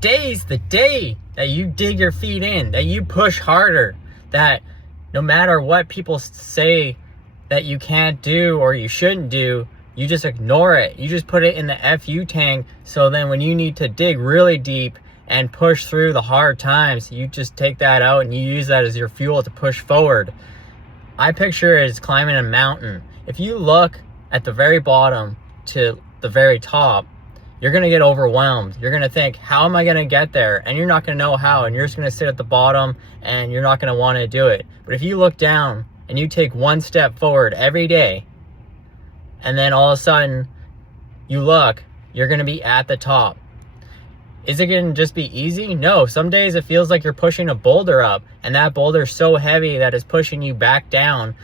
Today's the day that you dig your feet in, that you push harder, that no matter what people say that you can't do or you shouldn't do, you just ignore it. You just put it in the FU tank, so then when you need to dig really deep and push through the hard times, you just take that out and you use that as your fuel to push forward. I picture it as climbing a mountain. If you look at the very bottom to the very top, you're going to get overwhelmed. You're going to think, how am I going to get there? And you're not going to know how, and you're just going to sit at the bottom and you're not going to want to do it. But if you look down and you take one step forward every day, and then all of a sudden you look, you're going to be at the top. Is it going to just be easy? No. Some days it feels like you're pushing a boulder up, and that boulder's so heavy that it's pushing you back down.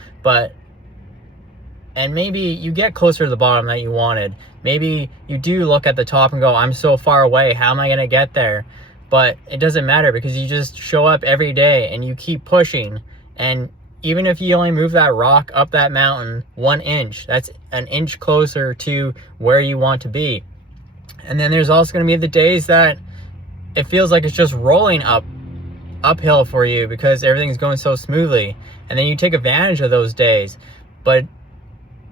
And maybe you get closer to the bottom that you wanted. Maybe you do look at the top and go, I'm so far away, how am I going to get there? But it doesn't matter, because you just show up every day and you keep pushing. And even if you only move that rock up that mountain 1 inch, that's an inch closer to where you want to be. And then there's also going to be the days that it feels like it's just rolling uphill for you because everything's going so smoothly. And then you take advantage of those days. But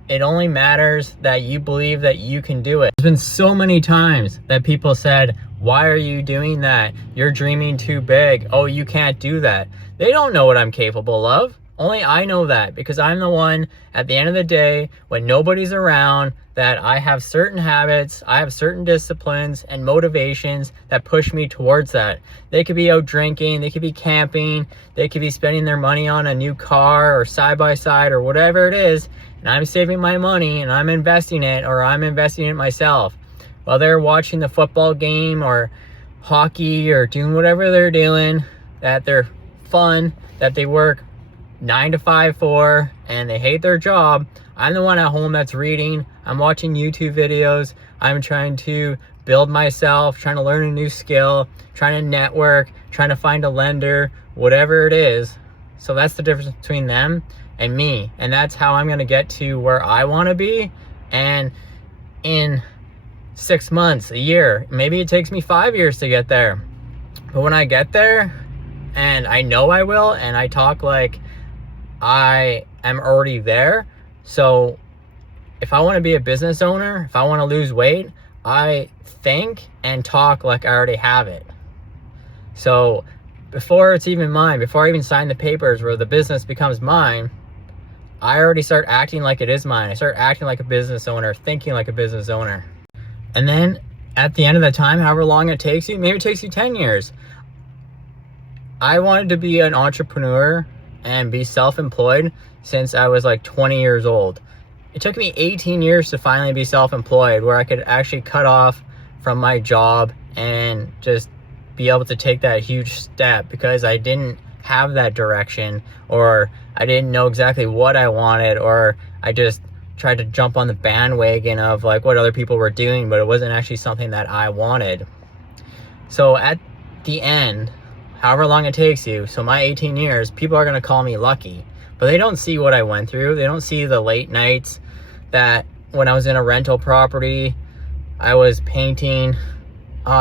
it only matters that you believe that you can do it. There's been so many times that people said, why are you doing that? You're dreaming too big. Oh, you can't do that. They don't know what I'm capable of. Only I know that, because I'm the one at the end of the day, when nobody's around, that I have certain habits, I have certain disciplines and motivations that push me towards that. They could be out drinking, they could be camping, they could be spending their money on a new car or side-by-side or whatever it is, and I'm saving my money and I'm investing it, or I'm investing it myself. While they're watching the football game or hockey or doing whatever they're doing, that they're fun, that they work 9 to 5 for, and they hate their job, I'm the one at home that's reading, I'm watching YouTube videos, I'm trying to build myself, trying to learn a new skill, trying to network, trying to find a lender, whatever it is. So that's the difference between them and me. And that's how I'm going to get to where I want to be. And in 6 months, a year, maybe it takes me 5 years to get there. But when I get there, and I know I will, and I talk like I am already there. So if I want to be a business owner, if I want to lose weight, I think and talk like I already have it. So before it's even mine, before I even sign the papers where the business becomes mine, I already start acting like it is mine. I start acting like a business owner, thinking like a business owner. And then at the end of the time, however long it takes you, maybe it takes you 10 years. I wanted to be an entrepreneur and be self-employed since I was like 20 years old. It took me 18 years to finally be self-employed, where I could actually cut off from my job and just be able to take that huge step, because I didn't have that direction, or I didn't know exactly what I wanted, or I just tried to jump on the bandwagon of like what other people were doing, but it wasn't actually something that I wanted. So at the end, however long it takes you, so my 18 years, people are going to call me lucky, but they don't see what I went through. They don't see the late nights that when I was in a rental property, I was painting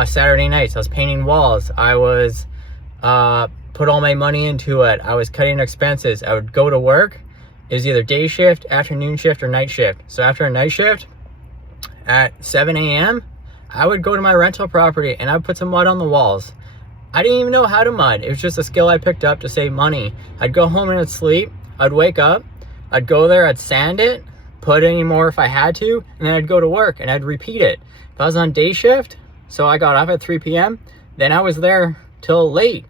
Saturday nights. I was painting walls. I was put all my money into it. I was cutting expenses. I would go to work. It was either day shift, afternoon shift, or night shift. So after a night shift at 7 a.m., I would go to my rental property and I would put some mud on the walls. I didn't even know how to mud. It was just a skill I picked up to save money. I'd go home and I'd sleep. I'd wake up. I'd go there. I'd sand it, put any more if I had to, and then I'd go to work and I'd repeat it. If I was on day shift, so I got off at 3 p.m., then I was there till late.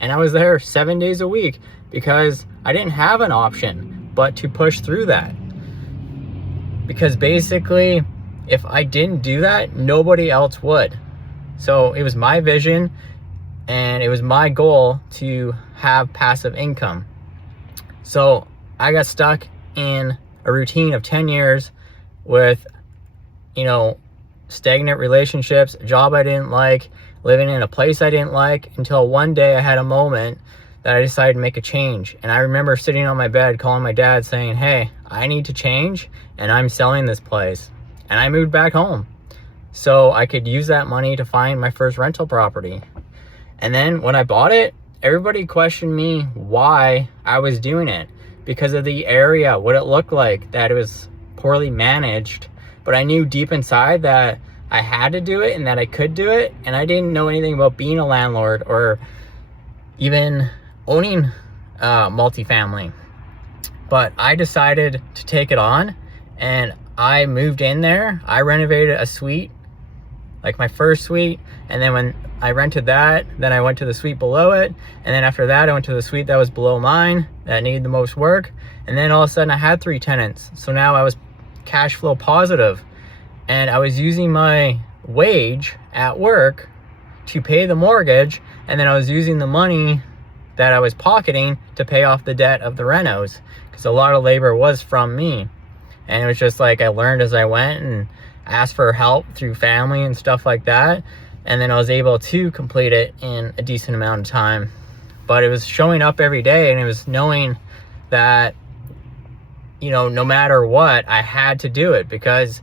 And I was there 7 days a week because I didn't have an option but to push through that. Because basically, if I didn't do that, nobody else would. So it was my vision, and it was my goal to have passive income. So I got stuck in a routine of 10 years with, stagnant relationships, a job I didn't like, living in a place I didn't like, until one day I had a moment that I decided to make a change. And I remember sitting on my bed calling my dad saying, hey, I need to change and I'm selling this place. And I moved back home. so I could use that money to find my first rental property. And then when I bought it, everybody questioned me why I was doing it, because of the area, what it looked like, that it was poorly managed. But I knew deep inside that I had to do it and that I could do it. And I didn't know anything about being a landlord or even owning multifamily. But I decided to take it on, and I moved in there. I renovated a suite, like my first suite, and then when I rented that, then I went to the suite below it, and then after that I went to the suite that was below mine that needed the most work, and then all of a sudden I had 3 tenants. So now I was cash flow positive, and I was using my wage at work to pay the mortgage, and then I was using the money that I was pocketing to pay off the debt of the renos, because a lot of labor was from me. And it was just like I learned as I went and asked for help through family and stuff like that, and then I was able to complete it in a decent amount of time. But it was showing up every day, and it was knowing that, you know, no matter what, I had to do it, because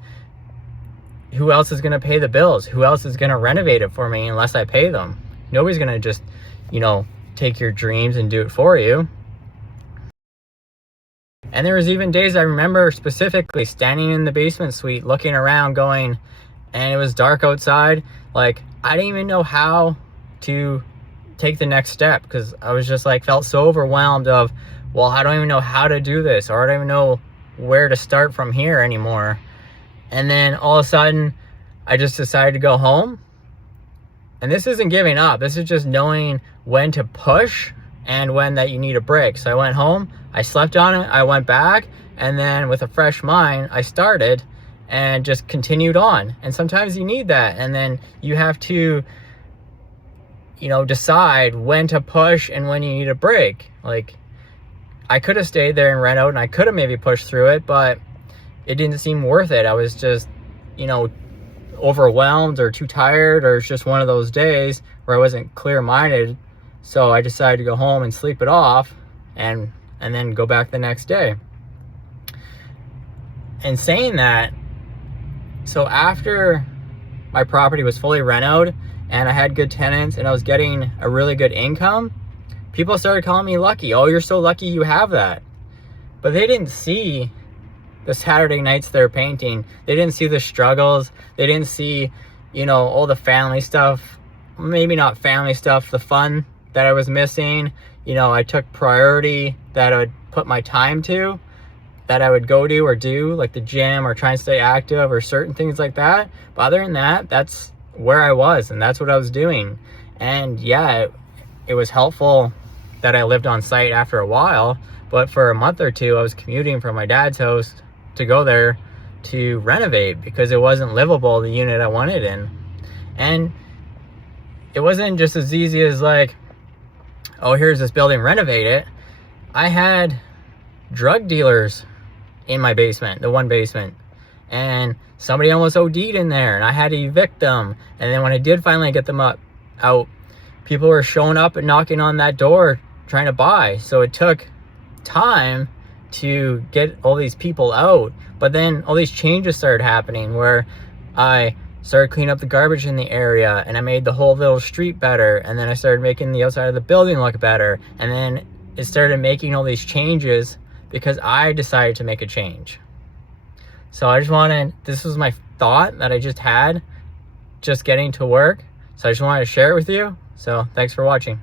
who else is going to pay the bills? Who else is going to renovate it for me unless I pay them? Nobody's going to just, you know, take your dreams and do it for you. And there was even days I remember specifically standing in the basement suite looking around going, and it was dark outside, like I didn't even know how to take the next step, because I was just like felt so overwhelmed of, well, I don't even know how to do this, or I don't even know where to start from here anymore. And then all of a sudden I just decided to go home. And this isn't giving up, this is just knowing when to push and when that you need a break. So I went home, I slept on it, I went back, and then with a fresh mind I started and just continued on. And sometimes you need that, and then you have to, you know, decide when to push and when you need a break. Like I could have stayed there and rent out, and I could have maybe pushed through it, but it didn't seem worth it. I was just, you know, overwhelmed or too tired, or it's just one of those days where I wasn't clear-minded. So I decided to go home and sleep it off, and then go back the next day. And saying that, so after my property was fully renoed and I had good tenants and I was getting a really good income, people started calling me lucky. Oh, you're so lucky you have that. But they didn't see the Saturday nights they're painting. They didn't see the struggles. They didn't see, you know, all the family stuff. Maybe not family stuff, the fun that I was missing. You know, I took priority that I would put my time to, that I would go to or do, like the gym or try and stay active or certain things like that. But other than that, that's where I was, and that's what I was doing. And yeah, it was helpful that I lived on site after a while, but for a month or two I was commuting from my dad's house to go there to renovate, because it wasn't livable, the unit I wanted in. And it wasn't just as easy as like, oh, here's this building, renovate it. I had drug dealers in my basement, the one basement, and somebody almost OD'd in there, and I had to evict them. And then when I did finally get them out, people were showing up and knocking on that door trying to buy. So it took time to get all these people out. But then all these changes started happening, where I started cleaning up the garbage in the area, and I made the whole little street better, and then I started making the outside of the building look better, and then it started making all these changes because I decided to make a change. So I just wanted, this was my thought that I just had just getting to work, so I just wanted to share it with you. So thanks for watching.